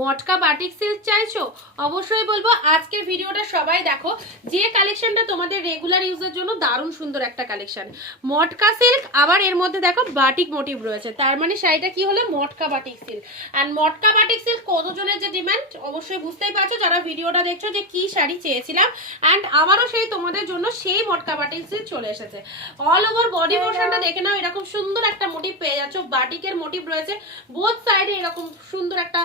মটকা batik silk চাইছো? অবশ্যই বলব আজকের ভিডিওটা সবাই দেখো। যে কালেকশনটা তোমাদের রেগুলার ইউজের জন্য দারুণ সুন্দর একটা কালেকশন মটকা সিল্ক আবার এর মধ্যে দেখো বাটিক মোটিভ রয়েছে। তার মানে শাড়িটা কি হলো? Matka batik silk and matka batik silk কতজনের যে ডিমান্ড অবশ্যই বুঝতেই পারছ যারা ভিডিওটা দেখছ যে কি শাড়ি চেয়েছিলাম। অ্যান্ড আবারও সেই তোমাদের জন্য সেই মটকা বাটিক সিল্ক চলে এসেছে। অল ওভার বডি পোর্শনটা দেখে নাও এরকম সুন্দর একটা মোটিভ পেয়ে যাচ্ছ। বাটিকের মোটিভ রয়েছে। বোথ সাইডে এরকম সুন্দর একটা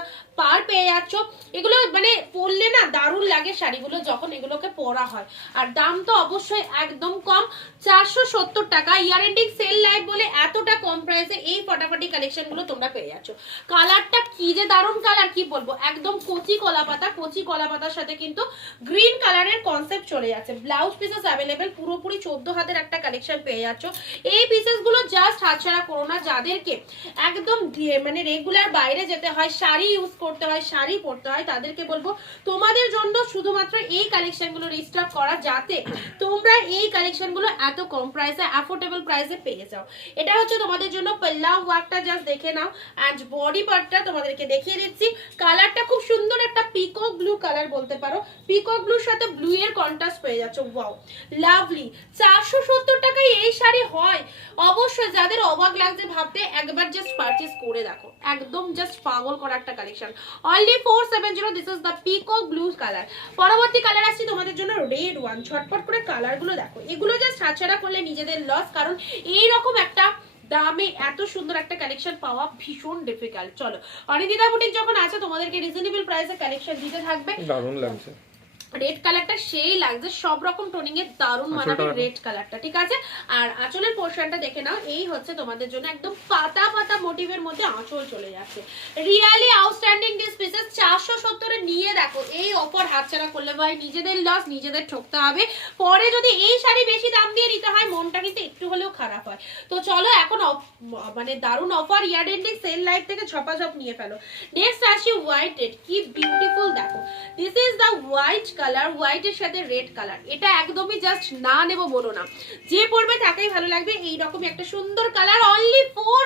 পার পেয়ে যাচ্ছ। এগুলো মানে পরলে না দারুণ লাগে শাড়িগুলো যখন এগুলোকে পরা হয়। আর দাম তো অবশ্যই একদম কম। চারশো সত্তর টাকা। ইয়ার এন্ডিং সেল লাইফ বলে এতটা কম প্রাইসে এই ফটাফটি কালেকশনগুলো তোমরা পেয়ে যাচ্ছ। কালারটা কি যে দারুণ কালার কি বলব? একদম কচি কলা পাতা কচি কলা পাতার সাথে কিন্তু গ্রিন কালারের কনসেপ্ট চলে যাচ্ছে। ব্লাউজ পিসেস অ্যাভেলেবেল পুরোপুরি চোদ্দ হাতের একটা কালেকশন পেয়ে যাচ্ছ। এই পিসেসগুলো জাস্ট হাতছাড়া করো না। যাদেরকে একদম মানে রেগুলার বাইরে যেতে হয়, শাড়ি ইউজ করতে হয়, শাড়ি পরতে হয়, তাদেরকে বলব, তোমাদের জন্য শুধুমাত্র এই কালেকশনগুলো রিস্টক করা যাতে তোমরা এই কালেকশনগুলো এত কম প্রাইসে অ্যাফোর্ডেবল প্রাইসে পেয়ে যাও। এটা হচ্ছে তোমাদের জন্য পেল্লাও ওয়ার্কটা জাস্ট দেখে নাও। অ্যান্ড বডি পার্টটা তোমাদেরকে দেখিয়ে দিচ্ছি। কালারটা পিকক ব্লু কালার বলতে পারো। পিকক ব্লুর সাথে ব্লু এর কন্ট্রাস্ট পেয়ে যাচ্ছ। ওয়াও লাভলি চারশো সত্তর টাকায় এই শাড়ি হয়। অবশ্যই যাদের অবাক লাগছে, ভাবতে একবার জাস্ট পারচেস করে দেখো। একদম জাস্ট পাগল করা একটা collection only four seven zero this is the peacock blue colour পরবর্তী কালার আসছি তোমাদের জন্য রেড ওয়ান ছটপট করে কালারগুলো দেখো। এগুলো জাস্ট হাতছাড়া করলে নিজেদের লস কারণ এইরকম একটা দামে এত সুন্দর একটা কালেকশন পাওয়া ভীষণ ডিফিকাল্ট চলো অনিদিতা বুটিক যখন আছে তোমাদেরকে রিজনেবল প্রাইসে কালেকশন দিতে থাকবে। দারুণ লাগছে। রেড কালারটা সেই লাগছে সব রকম টোনিং এর দারুণ মানাবে রেড কালারটা ঠিক আছে? আর আঁচলের পোর্শনটা দেখে নাও এই হচ্ছে তোমাদের জন্য একদম পাতা পাতা মোটিভের মধ্যে আঁচল চলে যাচ্ছে। রিয়ালি আউটস্ট্যান্ডিং দিস পিসেস চারশো সত্তরে নিয়ে দেখো, এই অফার হাতছাড়া করলে ভাই নিজেদের লস নিজেদের ঠকতে হবে। পরে যদি এই শাড়ি বেশি দাম দিয়ে নিতে হয়, মনটা কিন্তু একটু হলেও খারাপ হয়। তো চলো এখন মানে দারুণ offer year ending sale life থেকে ঝপাঝপ নিয়ে ফেলো। নেক্সট আসি হোয়াইট রেড কি বিউটিফুল দেখো। This is the white colour হোয়াইটের সাথে রেড কালার এটা একদমই জাস্ট না নেব বলো না। যে পরবে তাকেই ভালো লাগবে। এইরকমই একটা সুন্দর কালার অনলি ফোর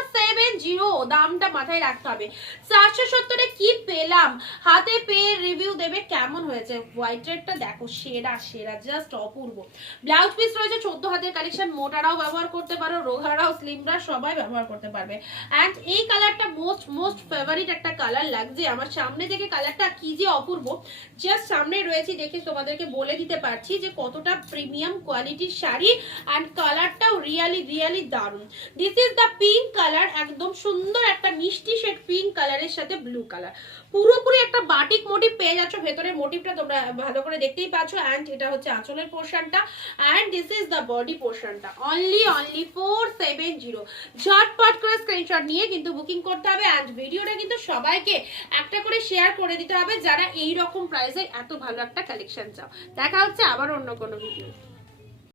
জিরো, দামটা মাথায় রাখতে হবে। চারশো সত্তরে কি পেলাম? হাতে পেয়ে রিভিউ দেবে কেমন হয়েছে? হোয়াইট রেডটা দেখো, সেরা সেরা জাস্ট অপূর্ব। ব্লাউজ পিস রয়েছে, চোদ্দ হাতের কালেকশন মোটারাও ব্যবহার করতে পারো রোহারাও স্লিমরা সবাই ব্যবহার করতে পারবে। অ্যান্ড এই কালারটা মোস্ট মোস্ট ফেভারিট একটা কালার লাগছে। আমার সামনে থেকে কালারটা কি যে অপূর্ব। জাস্ট সামনে রয়েছে দেখে তোমাদেরকে বলে দিতে পারছি যে কতটা প্রিমিয়াম কোয়ালিটির শাড়ি। অ্যান্ড কালারটাও রিয়ালি রিয়ালি দারুণ। This is the pink colour একদম সুন্দর একটা মিষ্টি শেড পিঙ্ক কালারের সাথে ব্লু কালার পুরোপুরি একটা বাটিক মোটিভ পেয়ে যাচ্ছ, ভেতরের মোটিভটা তোমরা ভালো করে দেখতেই পাচ্ছ অ্যান্ড এটা হচ্ছে আঁচলের পোর্শনটা and this is the body পোর্শনটা only only four seven zero ঝটপট করে স্ক্রিনশট নিয়ে কিন্তু বুকিং করতে হবে অ্যান্ড ভিডিওটা কিন্তু সবাইকে একটা করে শেয়ার করে দিতে হবে, যারা এই রকম প্রাইসে এত ভালো একটা কালেকশন চাও। দেখা হচ্ছে আবার অন্য কোনো ভিডিও